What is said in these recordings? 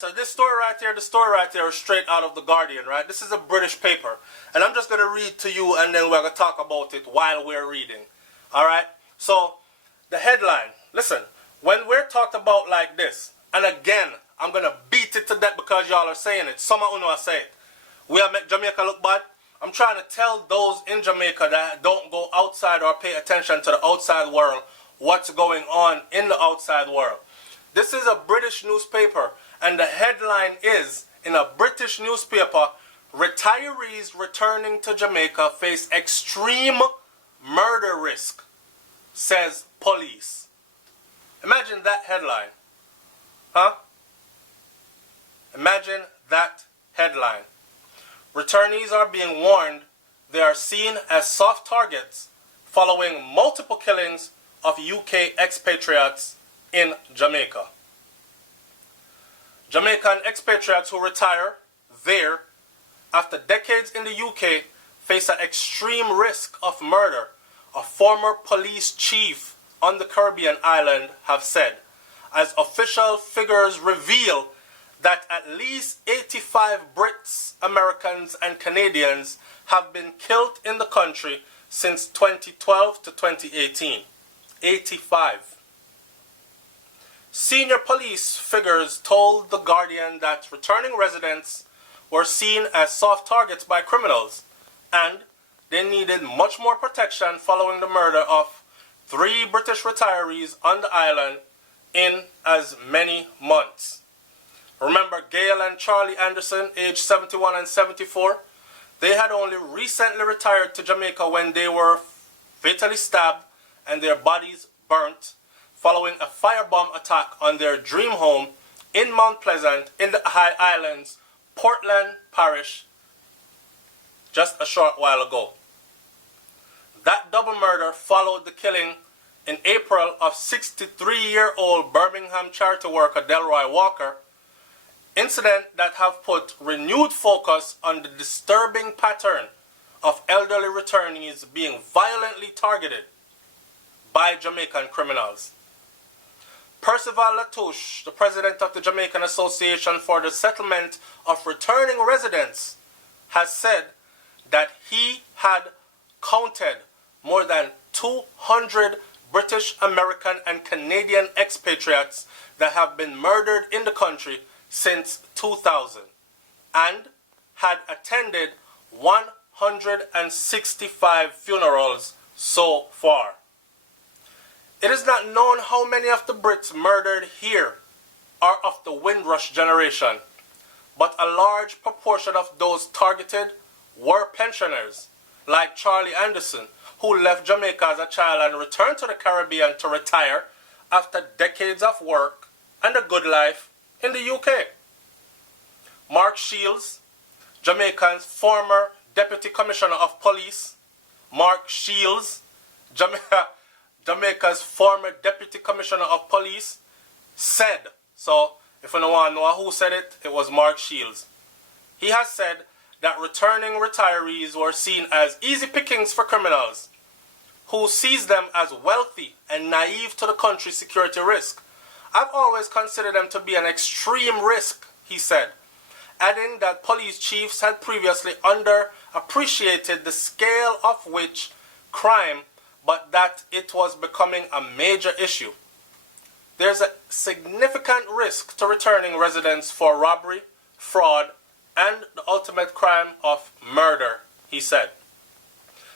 So this story right here is straight out of The Guardian, right? This is a British paper. And I'm just going to read to you and then we're going to talk about it while we're reading. Alright? So, the headline. Listen, when we're talked about like this, and again, I'm going to beat it to death because y'all are saying it. Some of you know I say it. We have make Jamaica look bad. I'm trying to tell those in Jamaica that don't go outside or pay attention to the outside world what's going on in the outside world. This is a British newspaper, and the headline is, in a British newspaper, retirees returning to Jamaica face extreme murder risk, says police. Imagine that headline. Huh? Imagine that headline. Returnees are being warned they are seen as soft targets following multiple killings of UK expatriates in Jamaica. Jamaican expatriates who retire there after decades in the UK face an extreme risk of murder, a former police chief on the Caribbean island have said, as official figures reveal that at least 85 Brits, Americans and Canadians have been killed in the country since 2012 to 2018. 85. Senior police figures told The Guardian that returning residents were seen as soft targets by criminals, and they needed much more protection following the murder of 3 British retirees on the island in as many months. Remember Gail and Charlie Anderson, aged 71 and 74? They had only recently retired to Jamaica when they were fatally stabbed and their bodies burnt following a firebomb attack on their dream home in Mount Pleasant in the High Islands, Portland Parish, just a short while ago. That double murder followed the killing in April of 63-year-old Birmingham charity worker Delroy Walker, incident that have put renewed focus on the disturbing pattern of elderly returnees being violently targeted by Jamaican criminals. Percival Latouche, the president of the Jamaican Association for the Settlement of Returning Residents, has said that he had counted more than 200 British, American and Canadian expatriates that have been murdered in the country since 2000 and had attended 165 funerals so far. It is not known how many of the Brits murdered here are of the Windrush generation, but a large proportion of those targeted were pensioners, like Charlie Anderson, who left Jamaica as a child and returned to the Caribbean to retire after decades of work and a good life in the UK. Mark Shields, Jamaica's former Deputy Commissioner of Police, Mark Shields, Jamaica's former Deputy Commissioner of Police, said, so if you don't want to know who said it, it was Mark Shields. He has said that returning retirees were seen as easy pickings for criminals, who sees them as wealthy and naive to the country's security risk. I've always considered them to be an extreme risk, he said, adding that police chiefs had previously underappreciated the scale of which crime, but that it was becoming a major issue. There's a significant risk to returning residents for robbery, fraud, and the ultimate crime of murder, he said.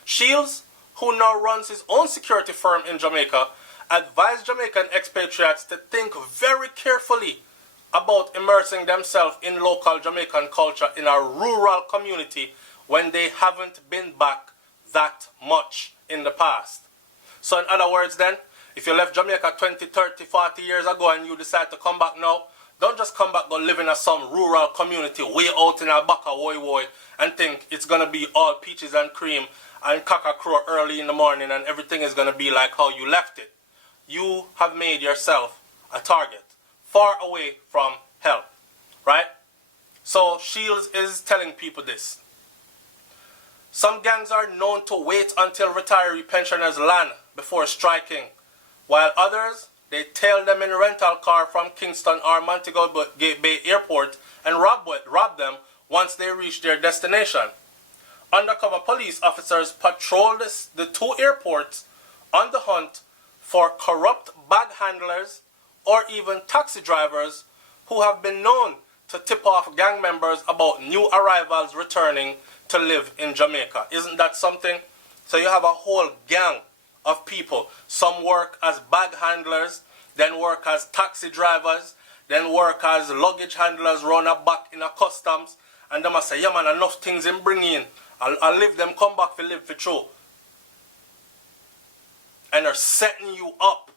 Shields, who now runs his own security firm in Jamaica, advised Jamaican expatriates to think very carefully about immersing themselves in local Jamaican culture in a rural community when they haven't been back that much in the past. So in other words then, if you left Jamaica 20, 30, 40 years ago and you decide to come back now, don't just come back, go live in some rural community way out in a back of woy and think it's going to be all peaches and cream and cock-a-crow early in the morning and everything is going to be like how you left it. You have made yourself a target, far away from help, right? So Shields is telling people this. Some gangs are known to wait until retiree pensioners land before striking, while others, they tail them in a rental car from Kingston or Montego Bay Airport and rob them once they reach their destination. Undercover police officers patrol the two airports on the hunt for corrupt bag handlers or even taxi drivers who have been known to tip off gang members about new arrivals returning to live in Jamaica. Isn't that something? So you have a whole gang of people. Some work as bag handlers, then work as taxi drivers, then work as luggage handlers, run a back in a customs, and them a say, yeah man, enough things in bring in. I'll leave them come back for live for true. And they're setting you up.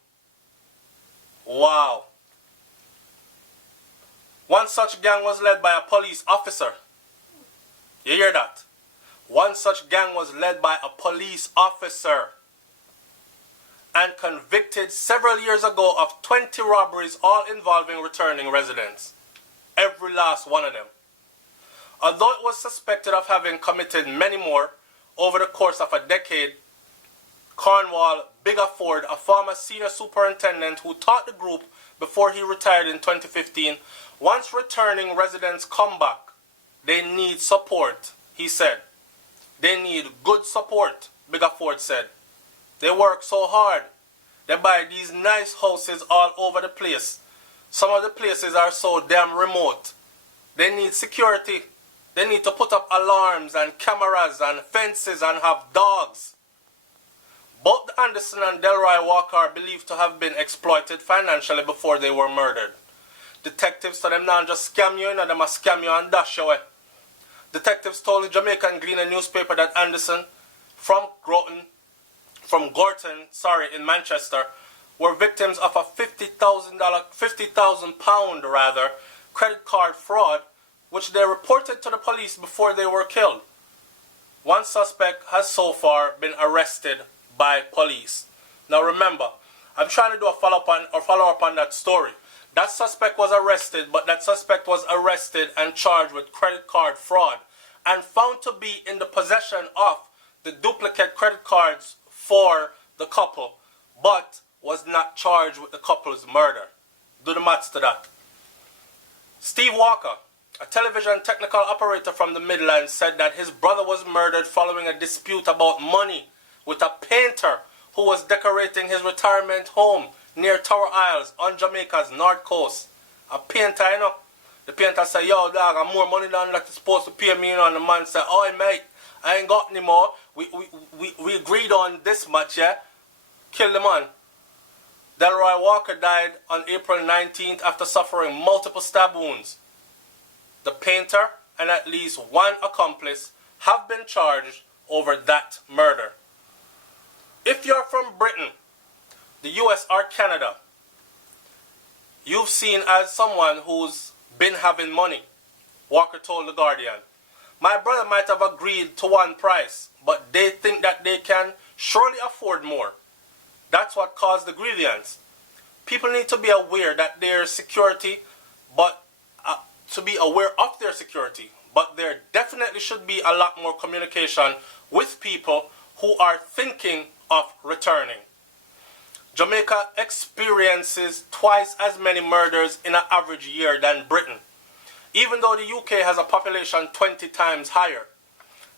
Wow. One such gang was led by a police officer. You hear that? One such gang was led by a police officer and convicted several years ago of 20 robberies, all involving returning residents. Every last one of them. Although it was suspected of having committed many more over the course of a decade, Cornwall Biggerford, a former senior superintendent who taught the group before he retired in 2015, once returning residents come back, they need support, he said. They need good support, Biggerford said. They work so hard. They buy these nice houses all over the place. Some of the places are so damn remote. They need security. They need to put up alarms and cameras and fences and have dogs. Both Anderson and Delroy Walker are believed to have been exploited financially before they were murdered. Detectives told them now just scam you, them a scam you and dash you away. Detectives told the Jamaican Gleaner newspaper that Anderson from Gorton, in Manchester, were victims of a £50,000 credit card fraud, which they reported to the police before they were killed. One suspect has so far been arrested by police. Now remember, I'm trying to do a follow-up on that story. That suspect was arrested, but that suspect was arrested and charged with credit card fraud and found to be in the possession of the duplicate credit cards for the couple, but was not charged with the couple's murder. Do the maths to that. Steve Walker, a television technical operator from the Midlands, said that his brother was murdered following a dispute about money with a painter who was decorating his retirement home near Tower Isles on Jamaica's north coast. A painter, you know. The painter said, yo dog, I'm more money than that you're supposed to pay me, you know. And the man said, oh mate, I ain't got any more. We agreed on this much, yeah? Kill the man. Delroy Walker died on April 19th after suffering multiple stab wounds. The painter and at least one accomplice have been charged over that murder. If you're from Britain, the US or Canada, you've seen as someone who's been having money, Walker told The Guardian. My brother might have agreed to one price, but they think that they can surely afford more. That's what caused the grievance. People need to be aware that their security, but to be aware of their security, but there definitely should be a lot more communication with people who are thinking of returning. Jamaica experiences twice as many murders in an average year than Britain, even though the UK has a population 20 times higher.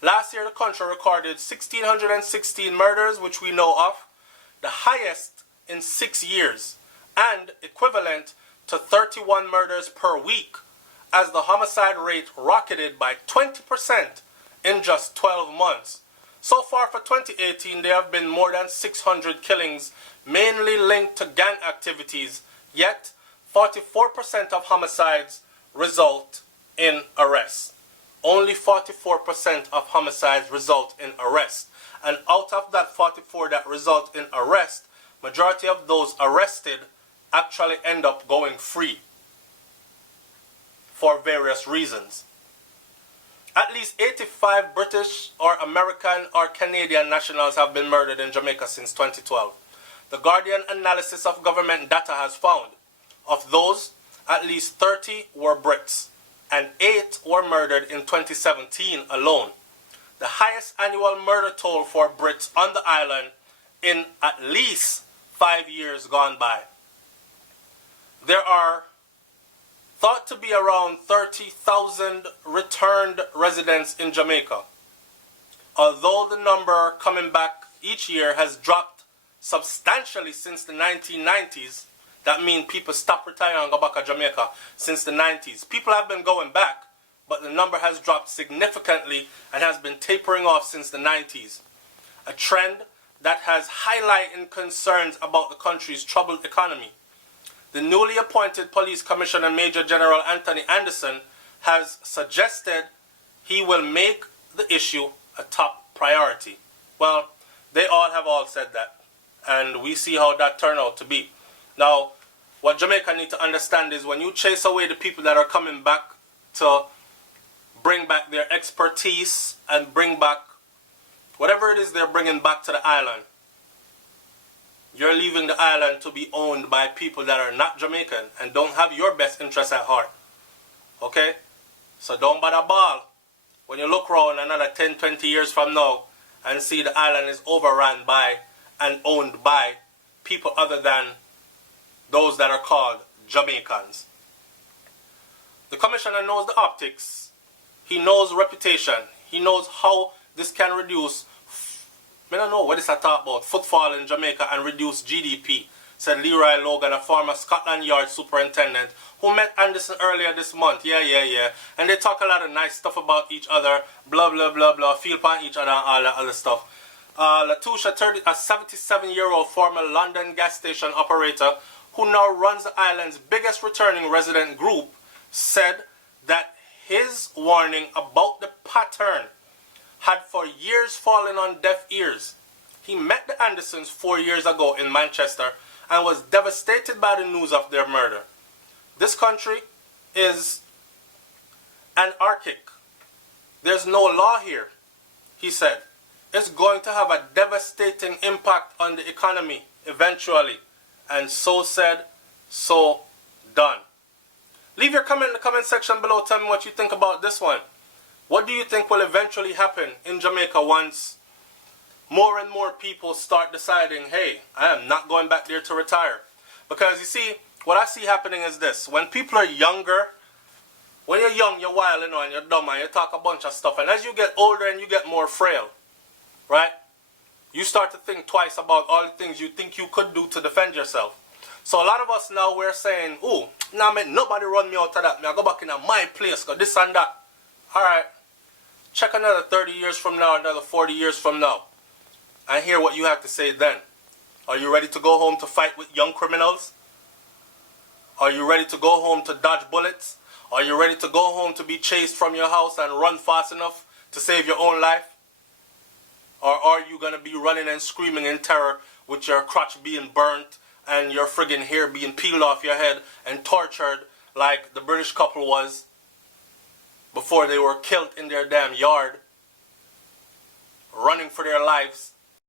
Last year, the country recorded 1,616 murders, which we know of, the highest in 6 years, and equivalent to 31 murders per week, as the homicide rate rocketed by 20% in just 12 months. So far for 2018, there have been more than 600 killings, mainly linked to gang activities, yet 44% of homicides result in arrest. Only 44% of homicides result in arrest. And out of that 44 that result in arrest, majority of those arrested actually end up going free for various reasons. At least 85 British or American or Canadian nationals have been murdered in Jamaica since 2012. The Guardian analysis of government data has found, of those, at least 30 were Brits, and 8 were murdered in 2017 alone. The highest annual murder toll for Brits on the island in at least 5 years gone by. there are thought to be around 30,000 returned residents in Jamaica. Although the number coming back each year has dropped substantially since the 1990s, that means people stopped retiring and go back to Jamaica since the 90s. People have been going back, but the number has dropped significantly and has been tapering off since the 90s. A trend that has highlighted concerns about the country's troubled economy. The newly appointed Police Commissioner Major General Anthony Anderson has suggested he will make the issue a top priority. Well, they all said that, and we see how that turned out to be. Now, what Jamaica need to understand is when you chase away the people that are coming back to bring back their expertise and bring back whatever it is they're bringing back to the island, you're leaving the island to be owned by people that are not Jamaican and don't have your best interests at heart. Okay? So don't bother ball when you look around another 10, 20 years from now and see the island is overrun by and owned by people other than those that are called Jamaicans. The commissioner knows the optics. He knows reputation. He knows how this can reduce, I don't know what this I talk about, footfall in Jamaica and reduce GDP, said Leroy Logan, a former Scotland Yard superintendent who met Anderson earlier this month. Yeah. And they talk a lot of nice stuff about each other, blah, blah, blah, blah, feel upon each other and all that other stuff. Latusha, a 77-year-old former London gas station operator who now runs the island's biggest returning resident group, said that his warning about the pattern had for years fallen on deaf ears. He met the Andersons 4 years ago in Manchester and was devastated by the news of their murder. This country is anarchic. There's no law here, he said. It's going to have a devastating impact on the economy eventually. And so said, so done. Leave your comment in the comment section below. Tell me what you think about this one. What do you think will eventually happen in Jamaica once more and more people start deciding, hey, I am not going back there to retire? Because you see, what I see happening is this. When people are younger, when you're young, you're wild, and you're dumb, and you talk a bunch of stuff. And as you get older and you get more frail, right, you start to think twice about all the things you think you could do to defend yourself. So a lot of us now, we're saying, oh, nah, man, nobody run me out of that. I go back in my place, got this and that. All right. Check another 30 years from now, another 40 years from now, and hear what you have to say then. Are you ready to go home to fight with young criminals? Are you ready to go home to dodge bullets? Are you ready to go home to be chased from your house and run fast enough to save your own life? Or are you going to be running and screaming in terror with your crotch being burnt and your friggin' hair being peeled off your head and tortured like the British couple was before they were killed in their damn yard, running for their lives